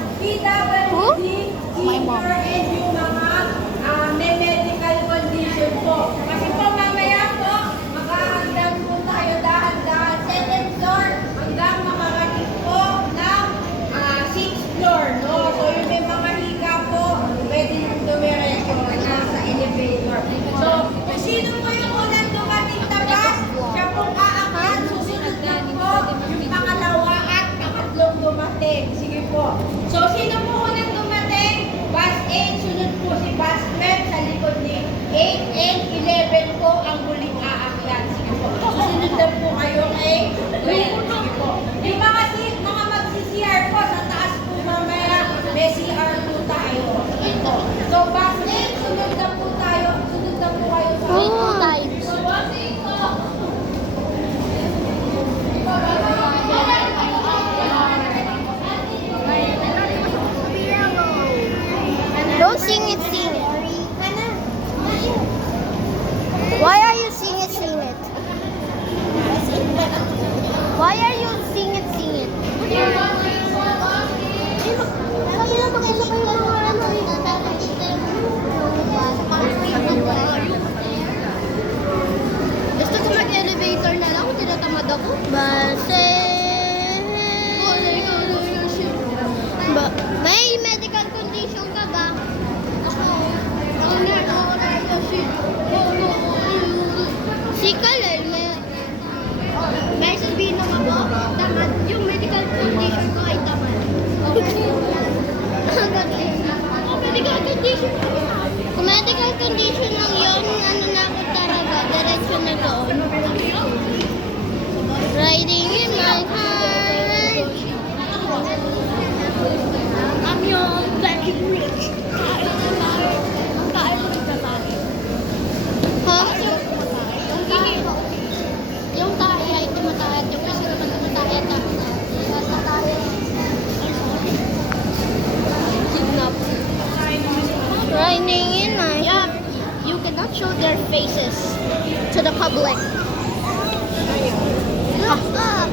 mom. Who? My mom. And yung mga may medical condition po. Kasi po mamaya po, maghahagdan po tayo dahan-dahan. Second floor hanggang makarating po ng 6th floor. No? So yung may mga higa po, pwede yung dumiretso na sa elevator. So kung sino po yung unang dumating na bus, siya pong aakyat. Susunod na po yung pangalawa at pangatlong dumating. Sige po. So sino po unang dumating? Bus 8, sunod po si bus 12 sa likod ni 8 and 11 po ang huling aakyat. Sige po. Susunod na po kayo kay 12. Sige po. Yung mga magsi-CR po sa taas po mamaya, may CR po tayo. Sige po. So bus 8, sunod na po tayo. Sunod na po kayo sa Times. So bus 8 po. Don't sing it, sing it. Why are you sing it, sing it? Why are you sing it, sing it? Gusto ko mag-elevator na lang, tinatamad ako. May medical condition ka ba? Si Kalel, may sabihin lang ako, tamad, yung medical condition ko ay tamad. Medical condition. Kung medical condition lang yun, ano na ako talaga, diretso na doon. Riding in my car. I'm your very rich. Ha? Yung tayo ay tumatayat. Yung kasi naman tumatayat ako. Kidnap. Riding in my... Yeah, you cannot show their faces to the public. Stop!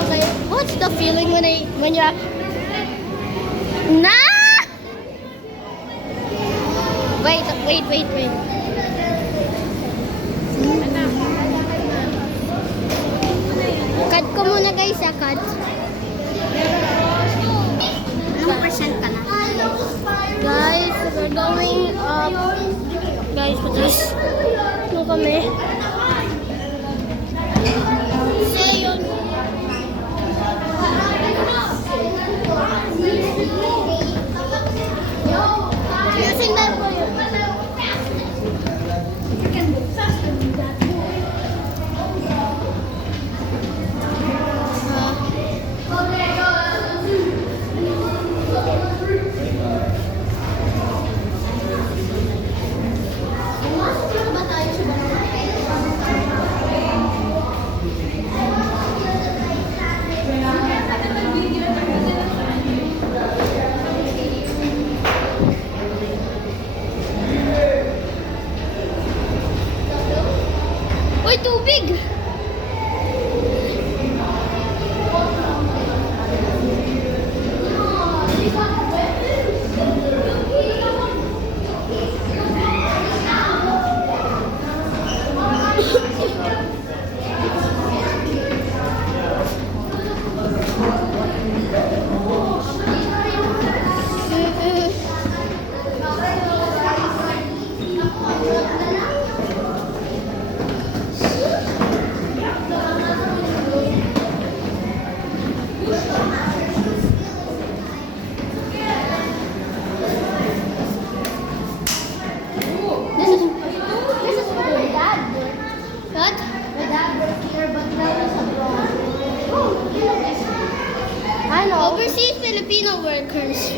Okay, what's the feeling when you're... Nah! Wait. Cut ko muna guys, cut. Anong percent ka na? Guys, we're going up. Guys, please. Ano kami? Sila yun. Using that for you. Uy, tubig! Overseas Filipino workers.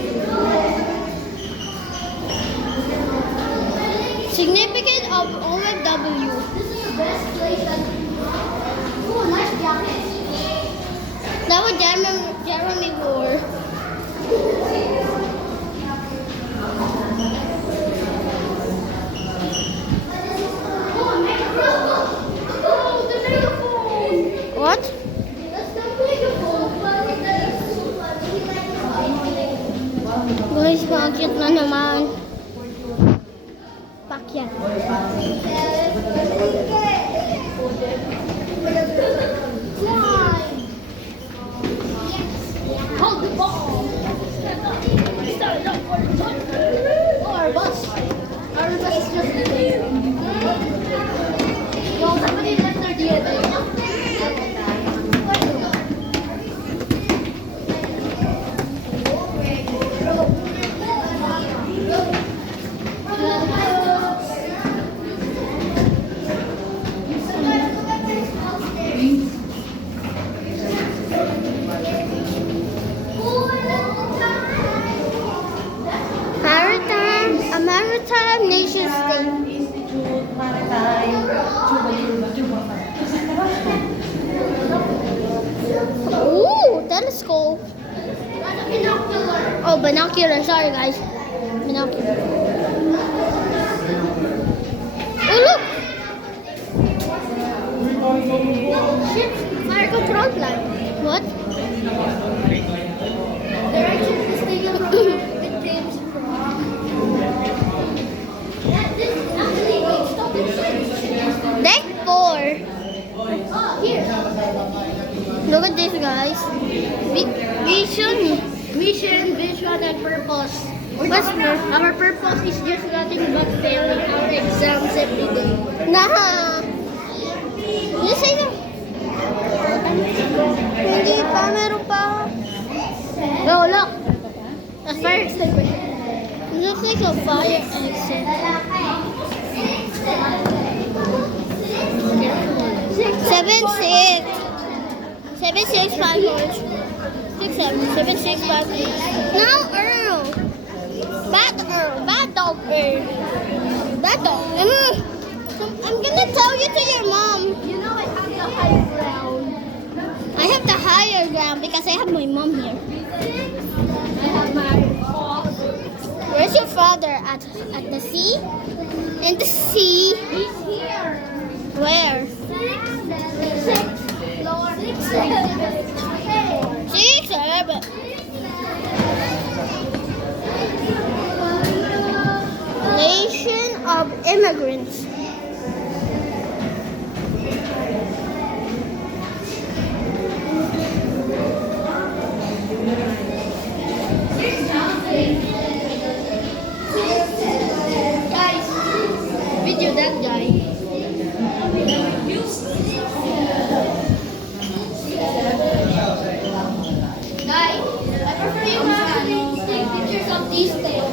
Significant of OFW. This is the best place that... Oh, nice jacket. That was Jeremy wore. Guys, paakyat na naman. Pakyat. Hold the ball. Start it up for the top. Oh, our bus. Our bus is just there. Yo, somebody left their DNA. A maritime nation state. Institute Maritime. Ooh, telescope. Oh, binocular. Sorry, guys. Binocular. Oh, look. Ship fire control plant. What? Direction to stadium from James. Deck 4. Here. Look at this, guys. Vision, and purpose. What's our purpose is just nothing but failing our exams every day. Nah. You say that? Hindi pa, meron pa. No, look. A fire exit. It looks like a fire exit. 7-6 5 4 6 7 7 6 5 8. Now Earl. Bad dog Earl. Bad dog. I'm gonna tell you to your mom. You know I have the higher ground. I have the higher ground because I have my mom here. I have my father. Where's your father? At the sea? In the sea? He's here. Where? 6 floor 6 7. Nation of immigrants. Guys, video that guy. Guys, I prefer you guys take pictures of these things.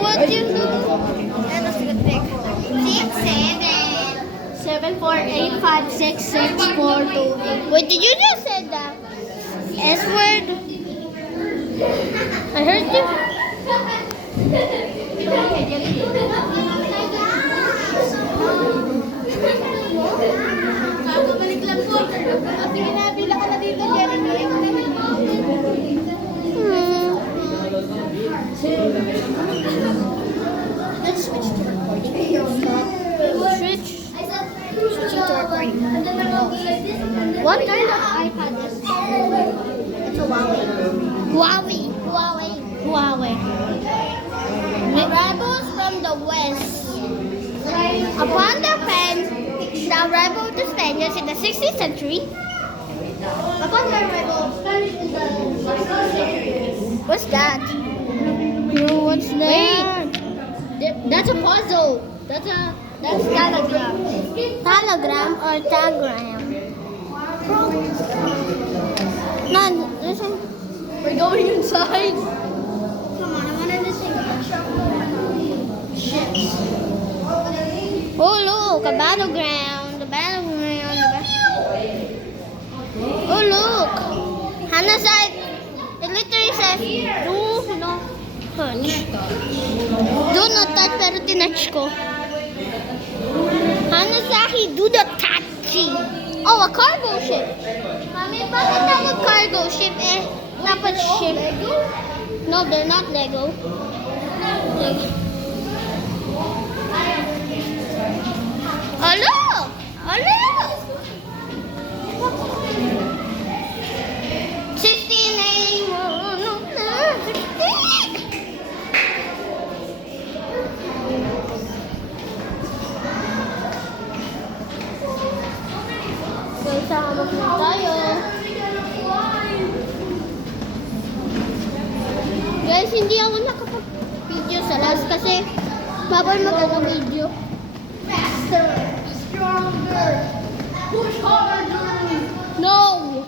What do you do? That's a good thing. 7 4 8 5 6 6 4 2 8. Wait, did you just say that S word? I heard you. Kakabalik lang po. At ginabila ka na dito, Jeremy. Let's switch to recording. Switch to recording. What kind of iPad is this? It's a Huawei. The rebels from the west. Upon the arrival of the Spaniards in the 16th century. Upon the arrival of Spanish in the 16th century. What's that? No, what's that? That's a puzzle. That's telegram. Telegram or tagram? None. Listen. We're going inside. Come on, I wanted to take a picture of ships. Oh look, a battleground. Oh look. Hannah said, it literally says, do not touch. Do not touch, pero tinouch ko. Hannah said, do not touch. Oh, a cargo ship. Mami, bakit tawag cargo ship eh? Dapat ship. No, they're not Lego. Lego. Hello! Hello! 16 Sa hamog na tayo. Guys, hindi ako nakapag-video sa last kasi bawal mag-video. Faster, stronger, push harder. No!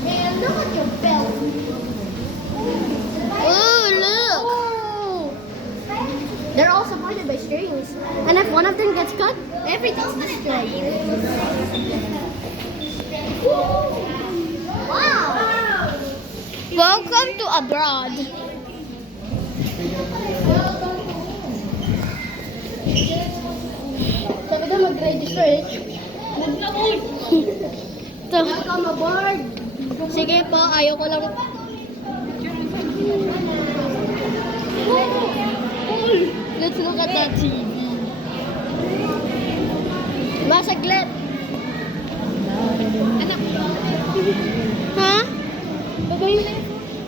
Man, look at your belt. Oh, look! They're all supported by strings. And if one of them gets cut, everything's destroyed. Wow. Welcome to abroad. Sabi ka mag-register. Ito. Welcome aboard. Sige po, ayaw ko lang. Let's look at that TV. Masaglit. Anak. Ha?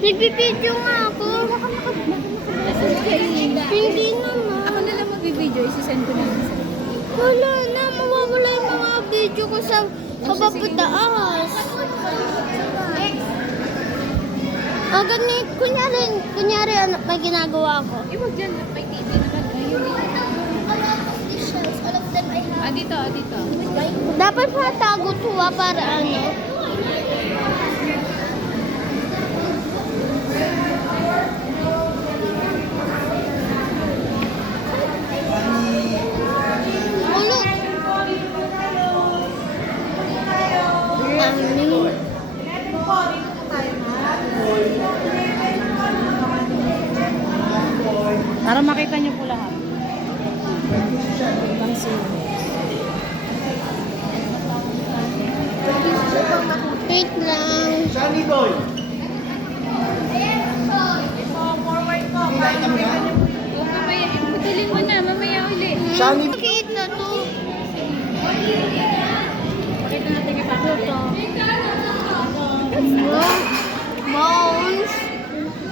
Nagbibideo nga ako. Hindi naman. Ako na lang mag-video. Isisend ko na. Wala na, mawawala yung mga video ko sa kapaputaas. O, ganit, kunyari ano, may ginagawa ko. Iwag dyan. May TV naman. All of these shells, all of them I have. Dito. Dapat matago to para ano. Oh, look. Para makita niyo po lahat. Ibang Wait lang. Sunny boy. Putulin mo na. Mamaya ulit. Sunny Makita to. Pakita natin kay Papa. Bones.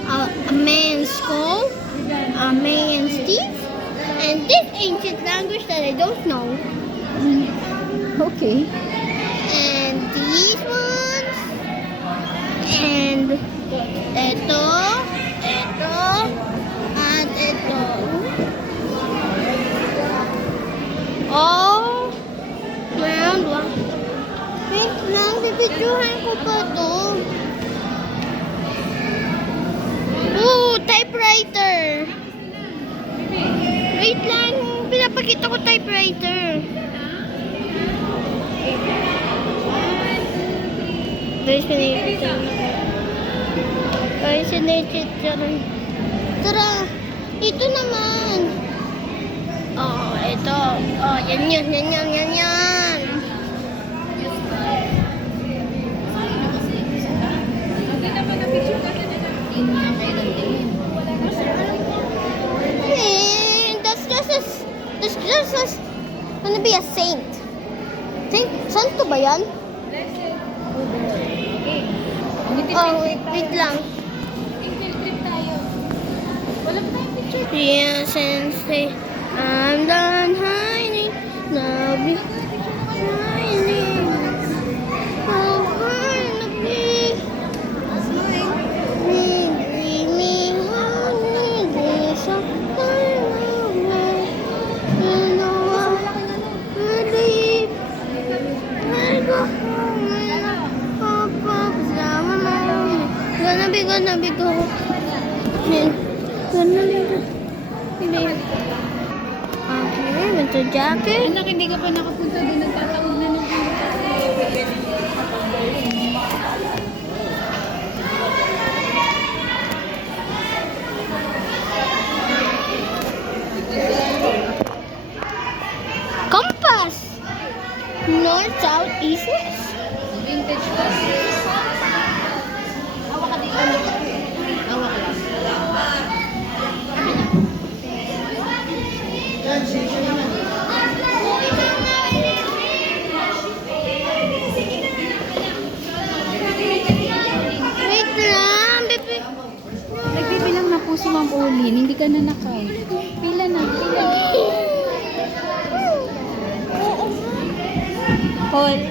A man's skull. A man's teeth. And this ancient language that I don't know. Okay. And these ones. And ito. And ito. All round one. Wait lang, bibidyohan ko pa to. Ooh, typewriter. Wait lang, pinapakita ko typewriter. Guys, sinechit dyan. Tara, ito naman. Oh, ito. Oh, yan. Hey, that's just gonna be a saint. Santo ba yan? Oh, wait lang. Yes, and say, I'm done hiding, now be shining. Oh, finally, dreaming on me, sometime away. You know I believe I go home and pop up down my room. Gonna be go. Gonna be go. Okay, winter jacket. Anak, hindi ka pa nakapunta doon. Nagtatawag na ng Compass. North, south, east, west. Vintage ko. Hawak ka dito. Hawak lang. Wait lang, baby. Nagbibilang na po si Ma'am Pauline. Hindi ka na na-count. Pila na. Pila. Hold.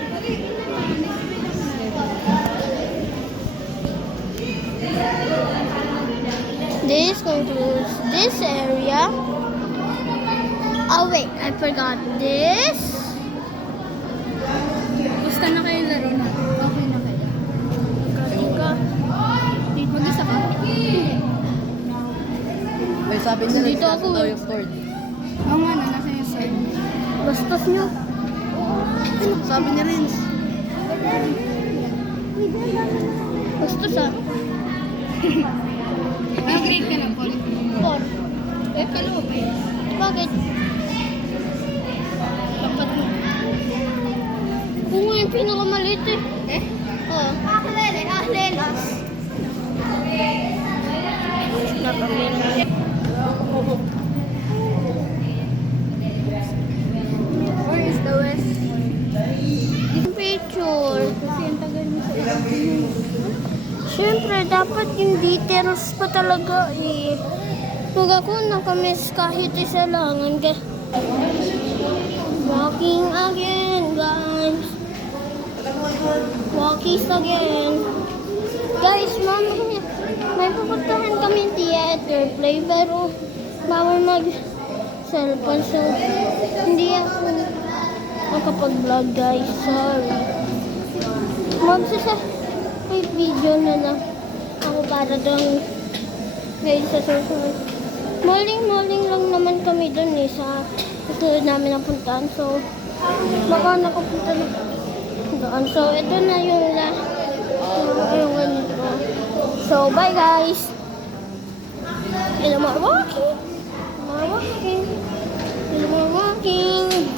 This concludes this area. Oh wait, I forgot this. Gusto na kayo laro na. Okay na kayo. Ika. Mag-isa ka. May sabi niya Dito ako daw eh. yung sword. Oo nga na, nasa yung side. Bastos nyo. Sabi ni Rins. Bastos ah. Ano grade ka na, Paul? 4. Eh, kaloob eh. Bakit? Dapat mo. Kung nga yung pinakamaliit eh. Eh? Oo. Ahlelas. Napamili. Where is the west? Picture. Kasi ang tagal mo sa ilong. Siyempre, dapat yung details pa talaga eh. Huwag ako nakamiss kahit isa lang. Walking again, guys. Walkies again. Guys, mamaya, may pupuntahan kami theater play, pero bawal mag-cellphone, so hindi ako makapag-vlog, guys. Sorry. May video na lang ako para doon, guys, sa susunod. Morning lang naman kami doon eh, sa susunod namin napuntahan. So, baka nakapunta na doon. So, ito na yung yung ganito. So, bye guys! And more walking! More walking! And more walking!